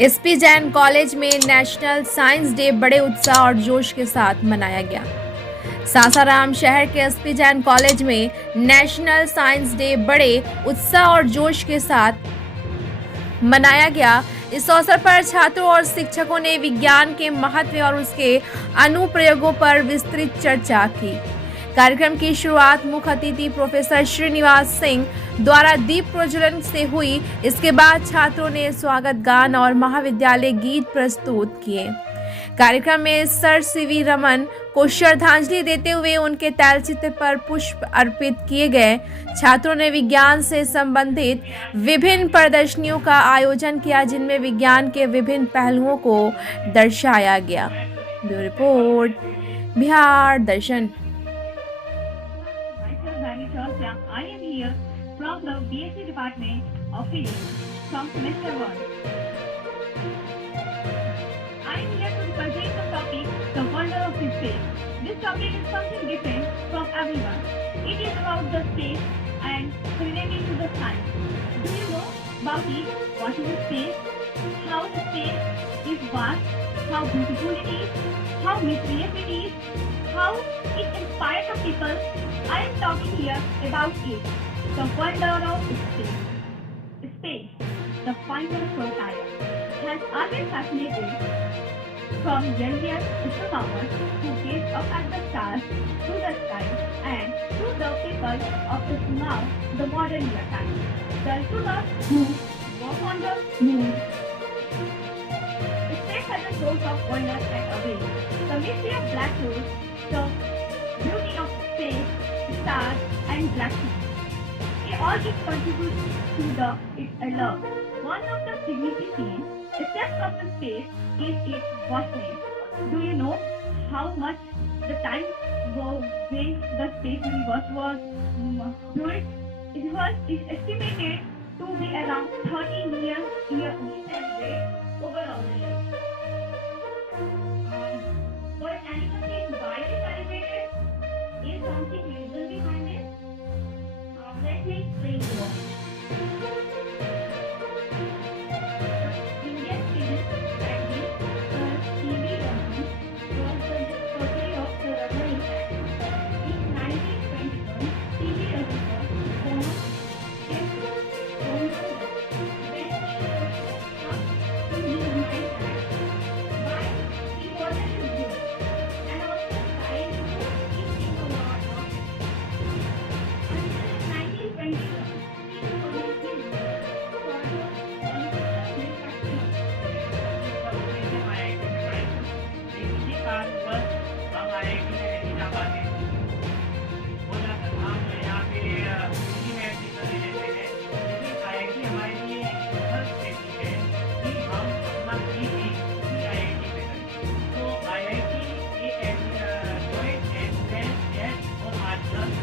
SP Jain college में national science day बड़े उत्साह और जोश के साथ मनाया गया। सासाराम शहर के एसपी जैन कॉलेज में नेशनल साइंस डे बड़े उत्साह और जोश के साथ मनाया गया। इस अवसर पर छात्रों और शिक्षकों ने विज्ञान के महत्व और उसके अनुप्रयोगों पर विस्तृत चर्चा की। कार्यक्रम की शुरुआत मुख्य अतिथि प्रोफेसर श्रीनिवास सिंह द्वारा दीप प्रज्वलन से हुई। इसके बाद छात्रों ने स्वागत गान और महाविद्यालय गीत प्रस्तुत किए। कार्यक्रम में सर सीवी रमन को श्रद्धांजलि देते हुए उनके तैलचित्र पर पुष्प अर्पित किए गए। छात्रों ने विज्ञान से संबंधित विभिन्न प्रदर्शनियों का आयोजन किया, जिनमें विज्ञान के विभिन्न पहलुओं को दर्शाया गया। Bureau report, Bihar Darshan. I am here from the BSc Department of Physics from semester 1. I am here to present the topic, the wonder of the space. This topic is something different from everyone. It is about the space and related to the science. Do you know about it? What is space? How the space is vast? How beautiful it is? How mysterious it is? How it inspires the people? I am talking here about it, the wonder of space. Space, the final frontier, has always fascinated from youngest astronomers who gaze up at the stars, to the sky, and to the people of the now, the modern year time. The astronauts who walk on the moon. Space has a source of wonder and awe. The mystery of black holes, the beauty of space, stars and galaxies. It all it contributes to its allure. One of the significant aspects of the space is its vastness. Do you know how much the time when the space universe was built? It's estimated to be around 30 million years overall. But anyone is widely calibrated is something reason behind it. Let me explain more. Indian students studied TV Raman was the discovery of the rubber impact. In 1921, TV Raman was born in London. When he was in his mind why he wasn't his good and also tried to teach a lot of it. Until 1921, he was his for the manufacturing. इसी कारणवश हम IIT में नहीं जा पाते। बोला था हम यहाँ पे हिंदी में एडमिशन ले लेते हैं, लेकिन आईआईटी हमारे लिए फर्स्ट देती है कि हम अपना पीजी आईआईटी में करें। तो आईआईटी एक जॉइंट एंट्रेंस टेस्ट और मास्टर्स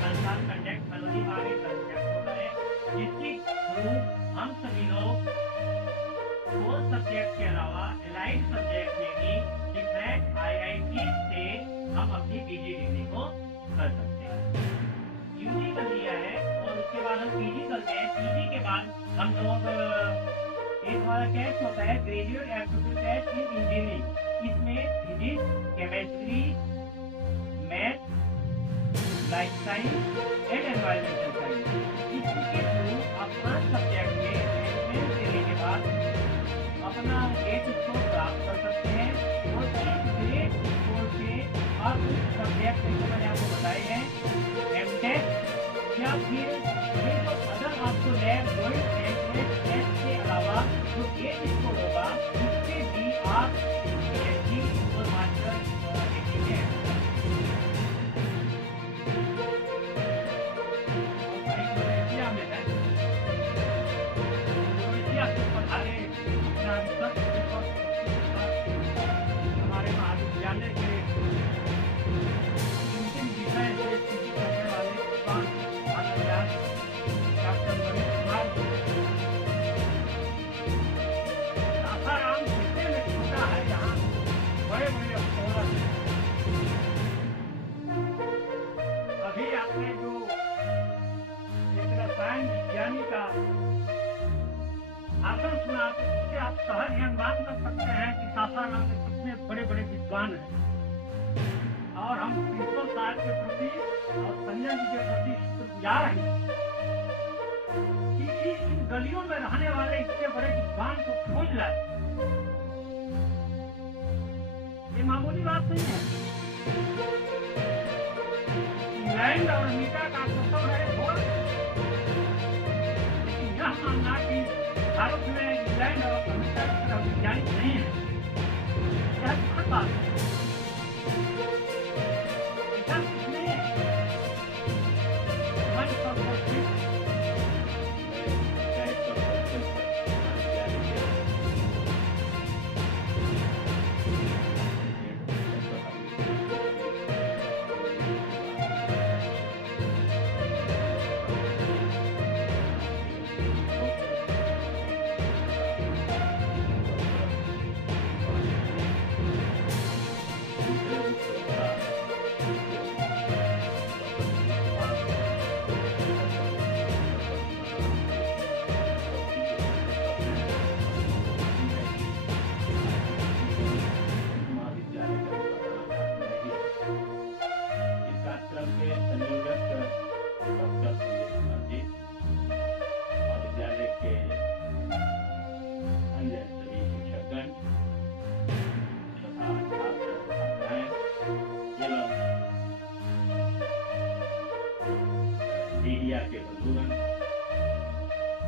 हर साल कंडक्ट फरवरी में कंडक्ट होता है, जिसके थ्रू हम सभी लोग कोर सब्जेक्ट के अलावा एलाइड सब्जेक्ट में भी डिफरेंट आईआईटी से हम अपनी पीजी डिग्री को कर सकते हैं। यूजी कर लिया है और उसके बाद हम पीजी करते हैं। पीजी के बाद हम लोग एक हमारा टेस्ट होता है graduate aptitude test in engineering. इसमें physics, chemistry, math, life science and environmental science, इसके थ्रू अपना सब्जेक्ट में एंट्रेंस देने के बाद अपना ग्रेड स्कोर प्राप्त कर सकते हैं और इस ग्रेड स्कोर से आप उस सब्जेक्ट में जो मैंने आपको बताए हैं एमटेक या फिर जो अदर आपको लैब जॉइंट एंट्रेंस टेस्ट के अलावा जो ग्रेड स्कोर होगा उससे भी आप पीएचडी और मास्टर डिग्री में हमारे महाविद्यालय के अंतिम विषय से स्थिति करने वाले विद्वान आचार्य डॉक्टर नवीन कुमार सासाराम जितने में छोटा है, यहाँ बड़े बड़े अफसर हैं। अभी आपने जो एक रसायन विज्ञानी का आसन सुना, उससे आप सहज ही अनुमान कर सकते हैं कि सासाराम में कितने बड़े बड़े विद्वान हैं और हम प्रिंसिपल साहब के प्रति और संजय जी के प्रति शुक्रगुजार हैं कि इन गलियों में रहने वाले इतने बड़े विद्वान को खोज लाए। ये मामूली बात नहीं है। इंग्लैंड और अमेरिका का कसम है बहुत, लेकिन यह मानना कि भारत में इंग्लैंड और अमेरिका की तरह वैज्ञानिक नहीं है, यह दुखद बात है। ऐसा कुछ नहीं है। मन सब ठीक मीडिया के बंधुगण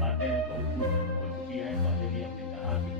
बातें बहुत कुछ हो चुकी है। पहले भी हमने कहा कि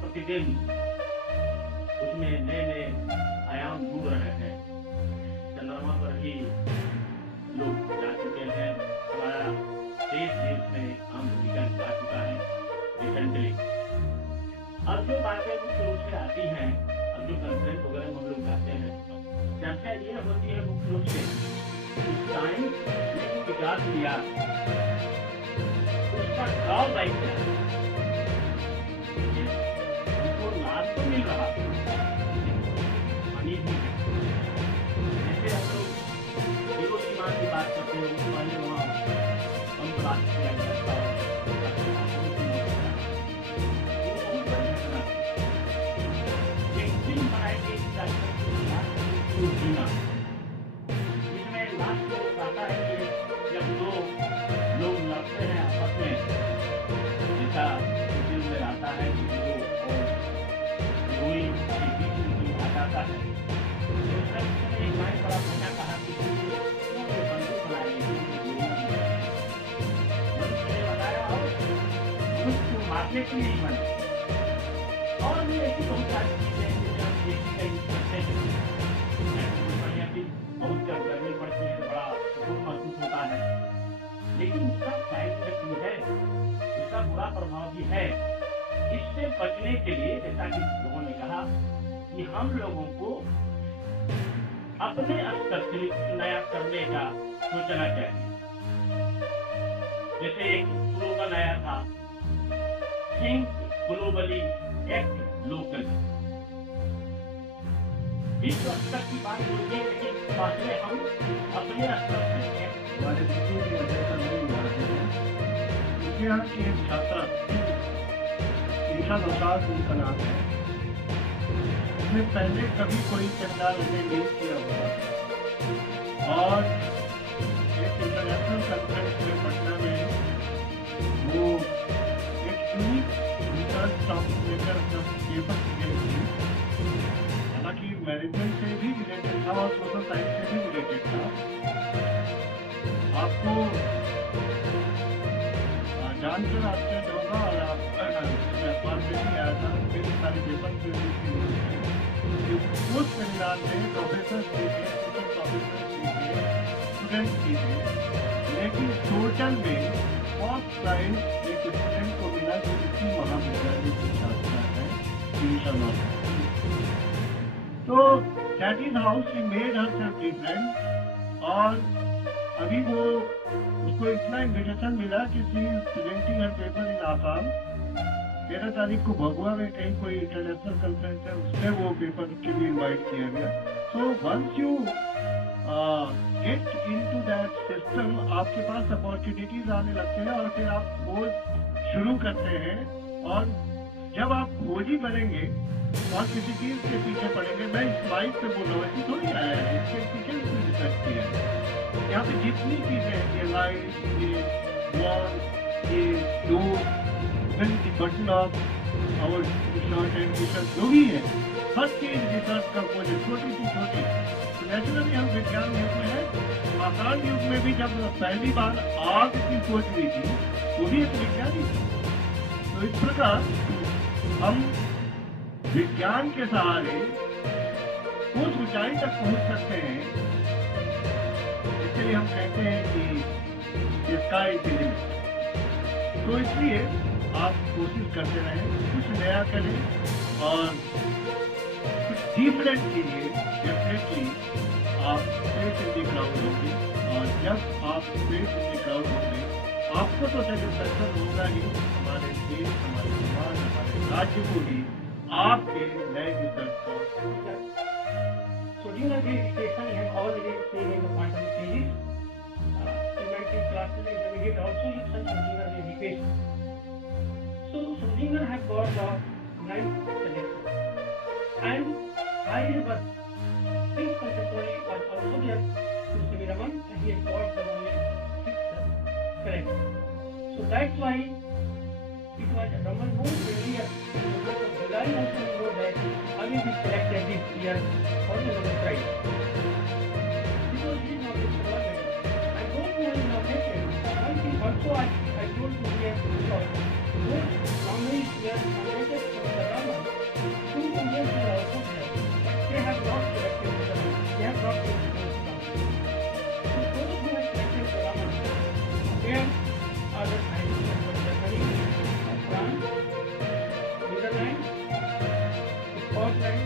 प्रतिदिन उसमें नए नए आयाम जुड़ रहे हैं। चंद्रमा पर ही लोग जा चुके हैं। हमारा देश भी उसमें आम भूमिका निभा चुका है रिसेंटली। अब जो बातें मुख्य रूप से आती हैं, अब जो कॉन्फ्रेंस वगैरह हम लोग जाते हैं, चर्चा ये होती है मुख्य रूप से साइंस ने जो विकास किया उसका ड्रॉबैक क्या है। लाभ तो मिल रहा हानि भी है। जैसे हम लोग हिरोशिमा की बात करते हैं, उस पहले वहाँ हम बात किया गया था, एक फिल्म बनाई गई जिसमें लास्ट को आता है कि जब दो लोग लड़ते हैं आपस में, जैसा फिल्म में आता है जाता है। तो एक भाई बड़ा भैया कहा कि बंदूक बनाएंगे, मनुष्य ने बताया और मनुष्य को मारने के लिए बने। और भी ऐसी बहुत सारी चीजें हैं जिसे हम खेती का यूज करते हैं। बढ़िया की बहुत जब गर्मी पड़ती है बड़ा सुकून महसूस होता है, लेकिन उसका साइड इफेक्ट भी है, उसका बुरा प्रभाव भी है। इससे बचने के लिए जैसा कि लोगों ने कहा कि हम लोगों को अपने स्तर से नया करने का सोचना चाहिए। जैसे एक स्लोगन आया था, थिंक ग्लोबली एक्ट लोकली। विश्व स्तर की बात होती है, लेकिन पहले हम अपने स्तर से हमारे बच्चों की अध्ययता नहीं मानते हैं। इतिहास की एक छात्रा ईशा प्रसाद उनका नाम है। उसने पहले कभी कोई किरदार उन्हें नहीं किया होगा और एक पेपर प्रेजेंट की। हालांकि मैनेजमेंट से भी रिलेटेड था और सोशल साइंस से भी रिलेटेड था। आपको जानकर आश्चर्य होगा और आप अखबार में भी आया था, मेरे सारे पेपर प्रेजेंट की उस सेमिनार में प्रोफेसर भी थे, प्रोफेसर भी थे, स्टूडेंट भी थे, लेकिन टोटल में फर्स्ट प्राइज एक स्टूडेंट को मिला जो इसी महाविद्यालय की छात्रा है, शीशा नॉट। तो that is how she made herself different. और अभी वो उसको इतना इन्विटेशन मिला कि she is presenting her paper in Assam. 13 तारीख को भगवा में कहीं कोई इंटरनेशनल कॉन्फ्रेंस है, उसमें वो पेपर के लिए इनवाइट किया गया। So once you get into that system, आपके पास अपॉर्चुनिटीज आने लगते हैं और फिर आप खोज शुरू करते हैं। और जब आप खोजी बनेंगे और किसी चीज के पीछे पड़ेंगे, मैं इस लाइफ पे बोल रहा हूँ, ऐसी थोड़ी आया है, इसके पीछे भी कोई रिसर्च किया है। यहाँ पे जितनी चीजें हैं, ये लाइट, ये वॉल, ये डोर, बटन ऑफ और शर्ट एंड टी शर्ट जो भी है, हर चीज रिसर्च का खोज है, छोटी सी छोटी। तो नेचुरली हम विज्ञान युग में है। आसान युग में भी जब पहली बार आग की खोज हुई थी, वो भी एक विज्ञानी थी। तो इस प्रकार हम विज्ञान के सहारे उस ऊंचाई तक पहुंच सकते हैं। इसलिए हम कहते हैं कि स्काई इज द लिमिट। तो इसलिए आप कोशिश करते रहें, कुछ नया करें और कुछ डिफरेंट कीजिए। डेफिनेटली आप स्पेस इन द क्राउड होंगे, और जब आप स्पेस इन द क्राउड होंगे, आपको तो सेटिस्फैक्शन होगा ही, हमारे देश, हमारे समाज, हमारे राज्य को भी आपके नए रिसर्च का। So during the education, you have already seen in the quantum physics, elementary classes, intermediate also you such Schrödinger education. So Schrödinger has got the 9th suggestion, and Heisenberg, his contemporary was also there to C.V. Raman, and he has got the only 6th correct. So that's why it was Raman who really July also we know that I will be selected this year for the Nobel Prize. Because he is not this development. I don't know in our nation. One thing also I told you here because those nominees were nominated for the Raman. 2 Indians were also there, but they have not selected the Raman. They have not been selected. So those who have selected the Raman, where are the scientists from Germany, France, Netherlands, Scotland,